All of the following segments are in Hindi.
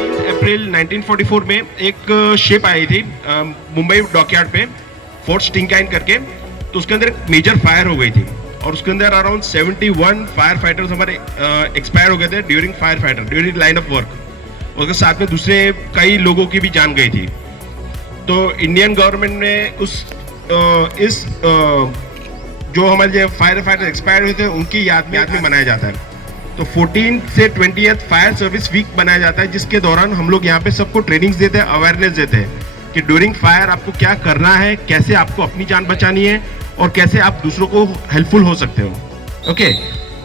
अप्रैल 1944 में एक शिप आई थी मुंबई डॉकयार्ड पे, फोर्ट स्टिंकाइन करके। तो उसके अंदर एक मेजर फायर हो गई थी और उसके अंदर अराउंड 71 फायर फाइटर्स हमारे एक्सपायर हो गए थे ड्यूरिंग लाइन ऑफ वर्क। उसके साथ में दूसरे कई लोगों की भी जान गई थी। तो इंडियन गवर्नमेंट ने जो हमारे फायर फाइटर एक्सपायर हुए थे उनकी याद में मनाया जाता है। तो 14 से 20 फायर सर्विस वीक बनाया जाता है, जिसके दौरान हम लोग यहाँ पे सबको ट्रेनिंग्स देते हैं, अवेयरनेस देते हैं कि ड्यूरिंग फायर आपको क्या करना है, कैसे आपको अपनी जान बचानी है और कैसे आप दूसरों को हेल्पफुल हो सकते हो। ओके,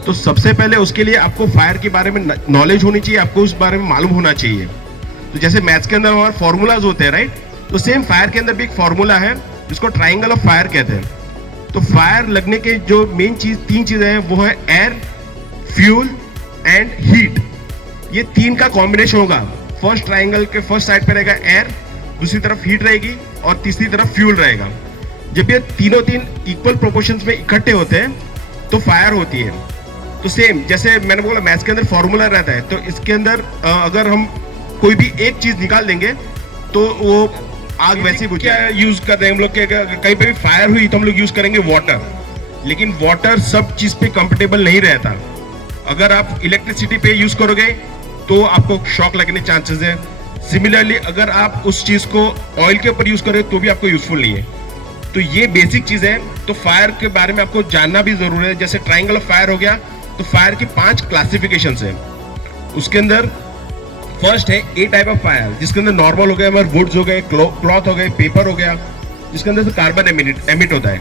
तो सबसे पहले उसके लिए आपको फायर के बारे में नॉलेज होनी चाहिए, आपको उस बारे में मालूम होना चाहिए। तो जैसे मैथ्स के अंदर हमारे फॉर्मूलाज होते हैं, राइट, तो सेम फायर के अंदर भी एक फॉर्मूला है जिसको ट्राइंगल ऑफ फायर कहते हैं। तो फायर लगने के जो मेन चीज 3 चीजें हैं वो है एयर, फ्यूल एंड हीट। ये 3 का कॉम्बिनेशन होगा। फर्स्ट ट्राइंगल के फर्स्ट साइड पे रहेगा एयर, दूसरी तरफ हीट रहेगी और तीसरी तरफ फ्यूल रहेगा। जब ये तीनों 3 इक्वल प्रोपोर्शंस में इकट्ठे होते हैं तो फायर होती है। तो सेम जैसे मैंने बोला मैथ्स के अंदर फॉर्मूला रहता है, तो इसके अंदर अगर हम कोई भी एक चीज निकाल देंगे तो वो आग वैसे ही क्या यूज कर रहे हैं हम लोग के, कहीं पे भी फायर हुई तो हम लोग यूज करेंगे वाटर। लेकिन वाटर सब चीज पे कंफर्टेबल नहीं रहता। अगर आप इलेक्ट्रिसिटी पे यूज करोगे तो आपको शॉक लगने चांसेस है। सिमिलरली अगर आप उस चीज को ऑयल के ऊपर यूज करोगे तो भी आपको यूजफुल नहीं है। तो ये बेसिक चीज है। तो फायर के बारे में आपको जानना भी जरूरी है। जैसे ट्राइंगल ऑफ फायर हो गया, तो फायर की 5 क्लासिफिकेशंस है। उसके अंदर फर्स्ट है ए टाइप ऑफ फायर, जिसके अंदर नॉर्मल हो गए, हमारे वुड्स हो गए, क्लॉथ हो गए, पेपर हो गया, जिसके अंदर से कार्बन एमिट होता है,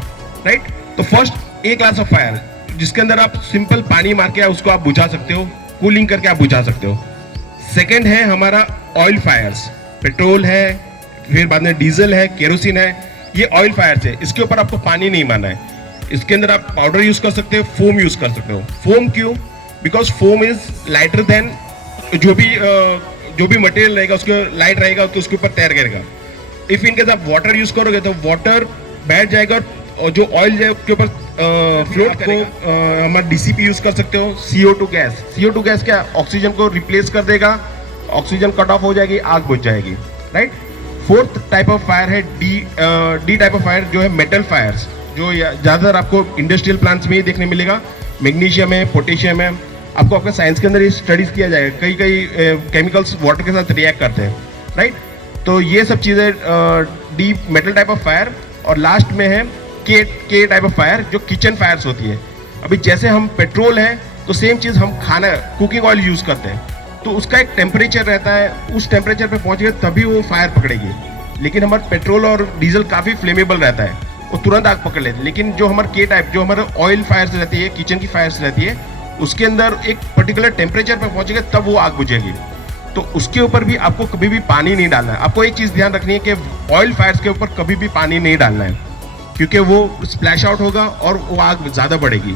राइट। तो first A class of fire, जिसके अंदर आप सिंपल पानी मार के उसको आप बुझा सकते हो, कूलिंग करके आप बुझा सकते हो। सेकेंड है हमारा ऑयल फायर्स, पेट्रोल है, फिर बाद में डीजल है, केरोसिन है, ये ऑयल फायर्स है। इसके ऊपर आपको पानी नहीं मारना है। इसके अंदर आप पाउडर यूज कर सकते हो, फोम यूज कर सकते हो। फोम क्यों? Because foam is lighter than जो भी मटेरियल रहेगा उसके लाइट रहेगा तो उसके ऊपर तैर करेगा। इफ इनकेस आप वाटर यूज करोगे तो वाटर बैठ जाएगा और जो ऑयल है उसके ऊपर फ्लोट को हमारा डीसीपी यूज कर सकते हो। CO2 गैस, CO2 गैस क्या ऑक्सीजन को रिप्लेस कर देगा, ऑक्सीजन कट ऑफ हो जाएगी, आग बुझ जाएगी, right. Fourth type of fire है डी टाइप ऑफ फायर, जो है मेटल फायर्स, जो ज्यादातर आपको इंडस्ट्रियल प्लांट्स में ही देखने मिलेगा। मैग्नीशियम है, पोटेशियम है, आपको आपका साइंस के अंदर ये स्टडीज किया जाएगा। कई केमिकल्स वाटर के साथ रिएक्ट करते हैं, राइट। तो ये सब चीजें D metal type of fire. और लास्ट में है के टाइप ऑफ फायर, जो किचन फायर्स होती है। अभी जैसे हम पेट्रोल है तो सेम चीज हम खाना कुकिंग ऑयल यूज करते हैं, तो उसका एक टेम्परेचर रहता है, उस टेम्परेचर पे पहुंच गए तभी वो फायर पकड़ेगी। लेकिन हमारा पेट्रोल और डीजल काफी फ्लेमेबल रहता है, वो तुरंत आग पकड़ लेते हैं। लेकिन जो हमारा के टाइप, जो हमारा ऑयल फायर्स रहती है, किचन की फायर्स रहती है, उसके अंदर एक पर्टिकुलर टेम्परेचर पे पहुंचेगा तब वो आग बुझेगी। तो उसके ऊपर भी आपको कभी भी पानी नहीं डालना है। आपको एक चीज ध्यान रखनी है कि ऑयल फायर्स के ऊपर कभी भी पानी नहीं डालना है, क्योंकि वो स्प्लैश आउट होगा और वो आग ज्यादा बढ़ेगी,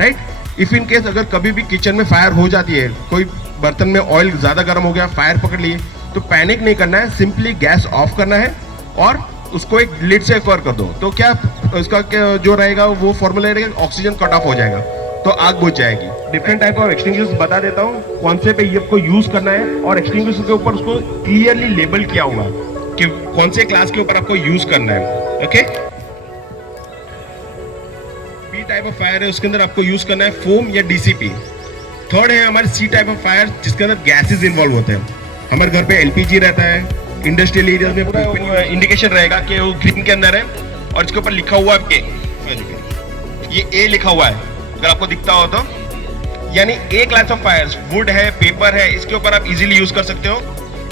राइट। इफ इन केस अगर कभी भी किचन में फायर हो जाती है, कोई बर्तन में ऑयल ज्यादा गर्म हो गया, फायर पकड़ लिए, तो पैनिक नहीं करना है, सिंपली गैस ऑफ करना है और उसको एक लिड से कवर कर दो। तो क्या उसका जो रहेगा वो फॉर्मूला रहेगा, ऑक्सीजन कट ऑफ हो जाएगा तो आग बुझ जाएगी। डिफरेंट टाइप ऑफ एक्सटिंग्विशर्स बता देता हूँ कौन से पे ये आपको यूज करना है, और एक्सटिंग्विशर के ऊपर उसको क्लियरली लेबल किया होगा कि कौन से क्लास के ऊपर आपको यूज करना है। Okay, B type of fire है, उसके अंदर आपको यूज करना है फोम या डीसीपी। थर्ड है हमारे सी टाइप ऑफ फायर, जिसके अंदर गैसेज इन्वॉल्व होते हैं। हमारे घर पे LPG रहता है, इंडस्ट्रियल एरिया में पूरा इंडिकेशन रहेगा कि वो ग्रीन के अंदर है और इसके ऊपर लिखा हुआ है ये A लिखा हुआ है, अगर आपको दिखता हो तो। यानी A class of fires, wood है, पेपर है, इसके ऊपर आप इजीली यूज कर सकते हो।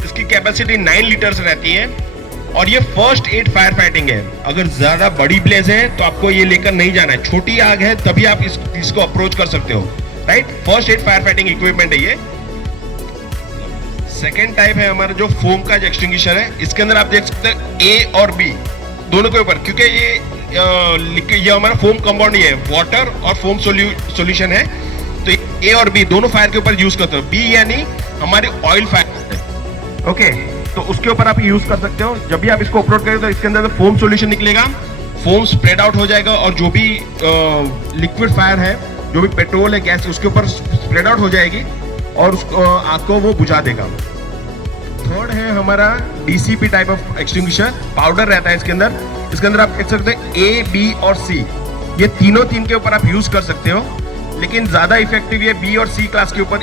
इसकी कैपेसिटी 9 लीटर्स रहती है और ये फर्स्ट एड फायर फाइटिंग है। अगर ज्यादा बड़ी ब्लेज है तो आपको ये लेकर नहीं जाना है, छोटी आग है तभी आप इसको अप्रोच कर सकते हो, right. First aid fire fighting equipment है ये। सेकेंड टाइप है हमारा जो फोम का एक्सटिंग्विशर है, इसके अंदर आप देख सकते हैं A और B दोनों के ऊपर, क्योंकि ये हमारा फोम कंपाउंड ही है, वाटर और फोम सॉल्यूशन है, तो A और B दोनों फायर के ऊपर यूज करते हो। B यानी हमारी ऑयल फायर है, ओके, तो उसके ऊपर आप यूज कर सकते हो। जब भी आप इसको अपलोड करें तो इसके अंदर फोम सॉल्यूशन निकलेगा, फोम स्प्रेड आउट हो जाएगा और जो भी लिक्विड फायर है, जो भी पेट्रोल है, गैस, उसके ऊपर स्प्रेड आउट हो जाएगी और उसको आग को वो बुझा देगा। थर्ड है हमारा DCP type of extinguisher, powder रहता है इसके अंदर। इसके अंदर आप देख सकते हैं A, B और C, ये तीन के ऊपर आप यूज कर सकते हो, लेकिन ज्यादा इफेक्टिव ये B और C क्लास के ऊपर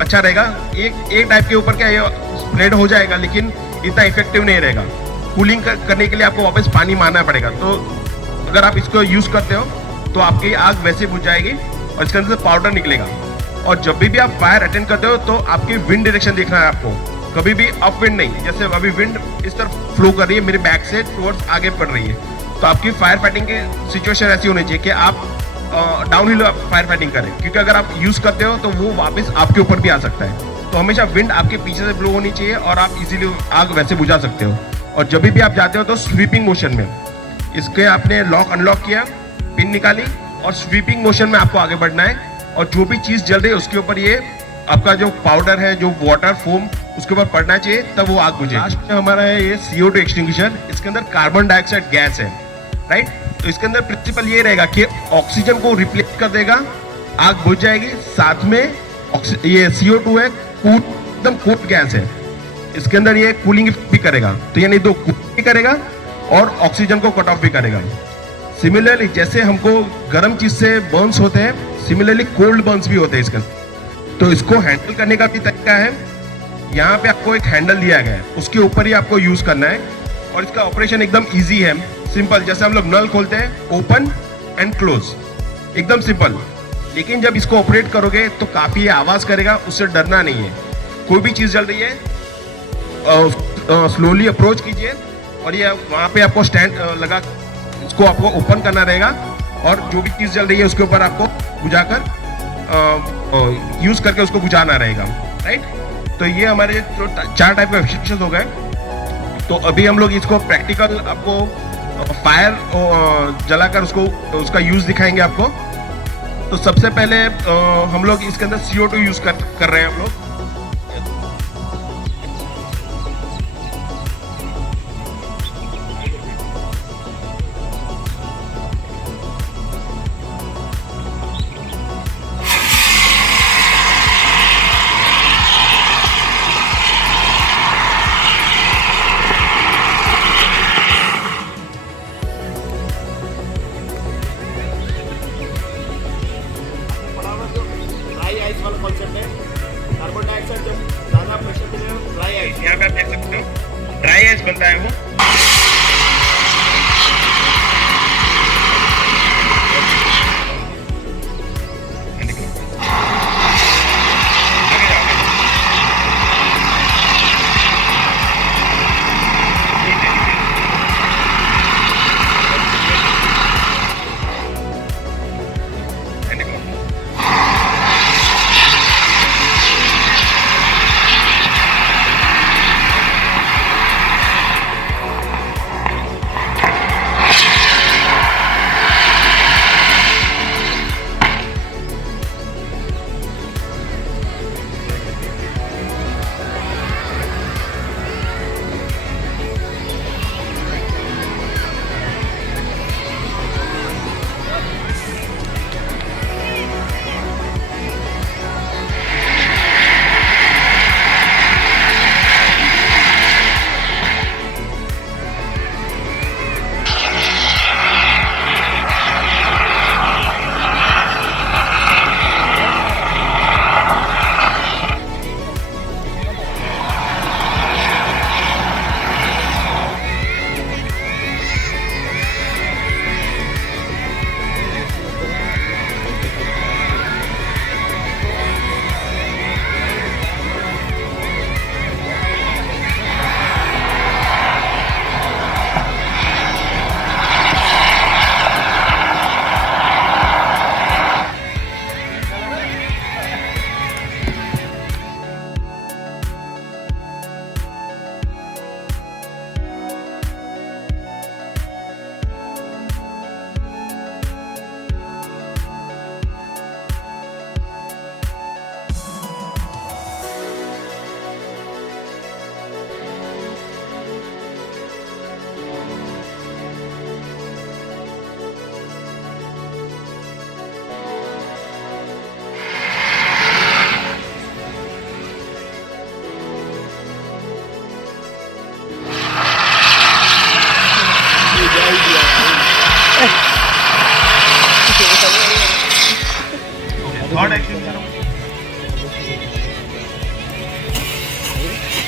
अच्छा रहेगा। एक टाइप के ऊपर क्या ये स्प्रेड हो जाएगा, लेकिन इतना इफेक्टिव नहीं रहेगा। कूलिंग करने के लिए आपको वापस पानी मारना पड़ेगा। तो अगर आप इसको यूज करते हो तो आपकी आग वैसे बुझ जाएगी और इसके अंदर से पाउडर निकलेगा। और जब भी आप फायर अटेंड करते हो तो आपकी विंड डायरेक्शन देखना है आपको, कभी भी अप विंड नहीं। जैसे अभी विंड इस तरफ फ्लो कर रही है, मेरे बैक से टुवर्ड्स आगे बढ़ रही है, तो आपकी फायर फाइटिंग की सिचुएशन ऐसी होनी चाहिए कि आप डाउन हिल फायर फाइटिंग करें, क्योंकि अगर आप यूज करते हो तो वो वापस आपके ऊपर भी आ सकता है। तो हमेशा विंड आपके पीछे से ब्लो होनी चाहिए और आप इजीली आग वैसे बुझा सकते हो। और जब भी आप जाते हो तो स्वीपिंग मोशन में, इसके आपने लॉक अनलॉक किया, पिन निकाली और स्वीपिंग मोशन में आपको आगे बढ़ना है। और जो भी चीज जल रही है उसके ऊपर ये आपका जो पाउडर है, जो वाटर फोम, उसके ऊपर पड़ना चाहिए, तब वो आग बुझे। लास्ट में हमारा है ये CO2 एक्सटिंग्विशर। इसके अंदर कार्बन डाइऑक्साइड गैस है, राइट। तो इसके अंदर प्रिंसिपल ये रहेगा कि ऑक्सीजन को रिप्लेस कर देगा, आग बुझ जाएगी। साथ में ये CO2 है, एकदम कूल गैस है, इसके अंदर ये कूलिंग भी करेगा। तो यानी दो कूलिंग भी करेगा और ऑक्सीजन को कट ऑफ भी करेगा। सिमिलरली जैसे हमको गर्म चीज से बर्न्स होते हैं, सिमिलरली कोल्ड बर्न्स भी होते हैं इसके। तो इसको हैंडल करने का भी तरीका है, यहाँ पे आपको एक हैंडल दिया गया है, उसके ऊपर ही आपको यूज करना है। और इसका ऑपरेशन एकदम इजी है, सिंपल। जैसे हम लोग नल खोलते हैं, ओपन एंड क्लोज, एकदम सिंपल। लेकिन जब इसको ऑपरेट करोगे तो काफी आवाज करेगा, उससे डरना नहीं है। कोई भी चीज जल रही है, स्लोली अप्रोच कीजिए और ये वहां पे आपको स्टैंड लगा, इसको आपको ओपन करना रहेगा और जो भी चीज जल रही है उसके ऊपर आपको बुझाकर यूज करके उसको बुझाना रहेगा, राइट। तो ये हमारे 4 टाइप के एक्सटिंग्विशर्स हो गए। तो अभी हम लोग इसको प्रैक्टिकल आपको फायर जलाकर उसका यूज दिखाएंगे आपको। तो सबसे पहले हम लोग इसके अंदर CO2 यूज कर रहे हैं हम लोग। ड्राई आइस वाला कॉन्सेप्ट है। कार्बन डाइऑक्साइड जब ज़्यादा प्रेशर मिलेगा, ड्राई आइस, यहाँ पे आप देख सकते हो ड्राई आइस बनता है वो।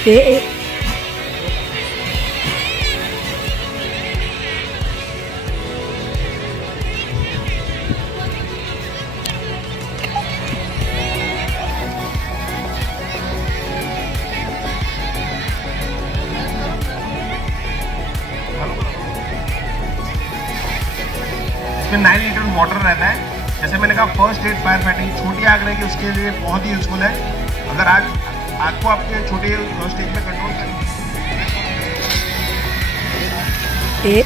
ए इसमें 9 लीटर वाटर रहता है। जैसे मैंने कहा फर्स्ट एड फायर फाइटिंग छोटी आग रहेगी उसके लिए बहुत ही यूजफुल है। अगर आग को आपके छोटे स्टेज में कंट्रोल करना ए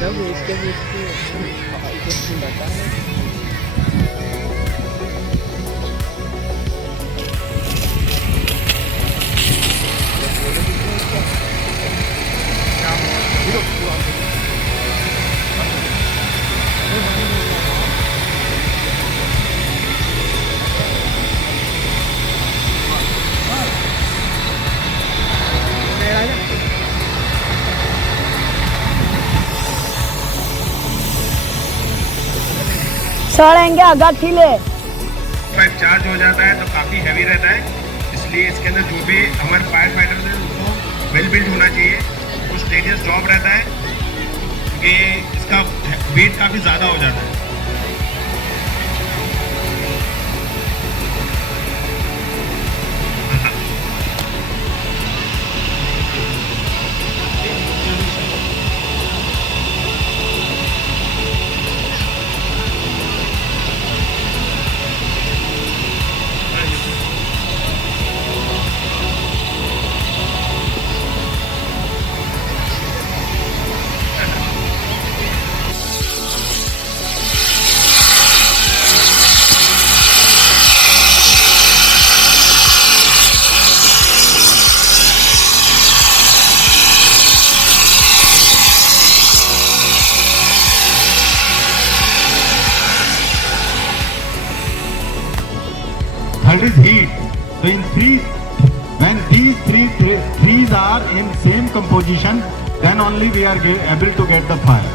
सब इसके बता है। सड़ेंगे गठिले फायर चार्ज हो जाता है तो काफ़ी हैवी रहता है, इसलिए इसके अंदर जो भी हमारे फायर फाइटर्स हैं उनको वेल बिल्ड होना चाहिए। कुछ स्टेजियस जॉब रहता है कि इसका वेट काफ़ी ज़्यादा हो जाता है। Third is heat. So in when these trees are in same composition, then only we are able to get the fire.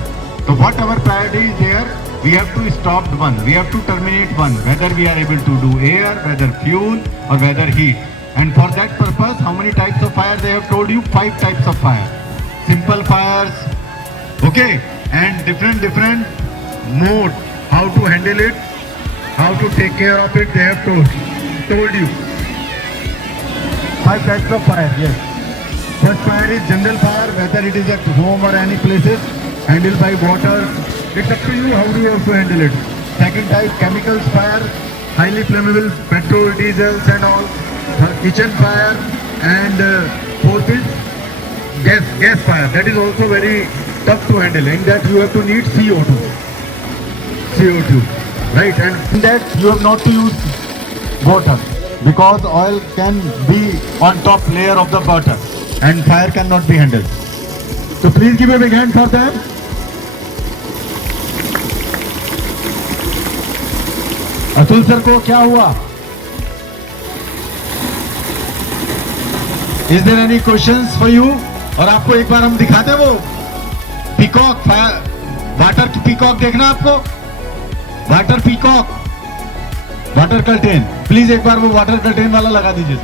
So whatever priority is there, we have to stop one. We have to terminate one. Whether we are able to do air, whether fuel, or whether heat. And for that purpose, how many types of fire? They have told you 5 types of fire. Simple fires, okay, and different mode. How to handle it, how to take care of it. They have told you 5 types of fire. Yes, first fire is general fire, whether it is at home or any places, handled by water. It's up to you how do you have to handle it. Second type, chemicals fire, highly flammable, petrol, diesels and all. Kitchen fire. And fourth is gas fire. That is also very tough to handle. In that you have to need CO2, right? And in that you have not to use water, because oil can be on top layer of the butter and fire cannot be handled. So please give a big hand for them. Atul sir को क्या हुआ? Is there any questions for you? और आपको एक बार हम दिखाते हैं वो पीकॉक वाटर की पीकॉक देखना आपको, water peacock, water curtain. Please एक बार वो वाटर कर्टेन वाला लगा दीजिए।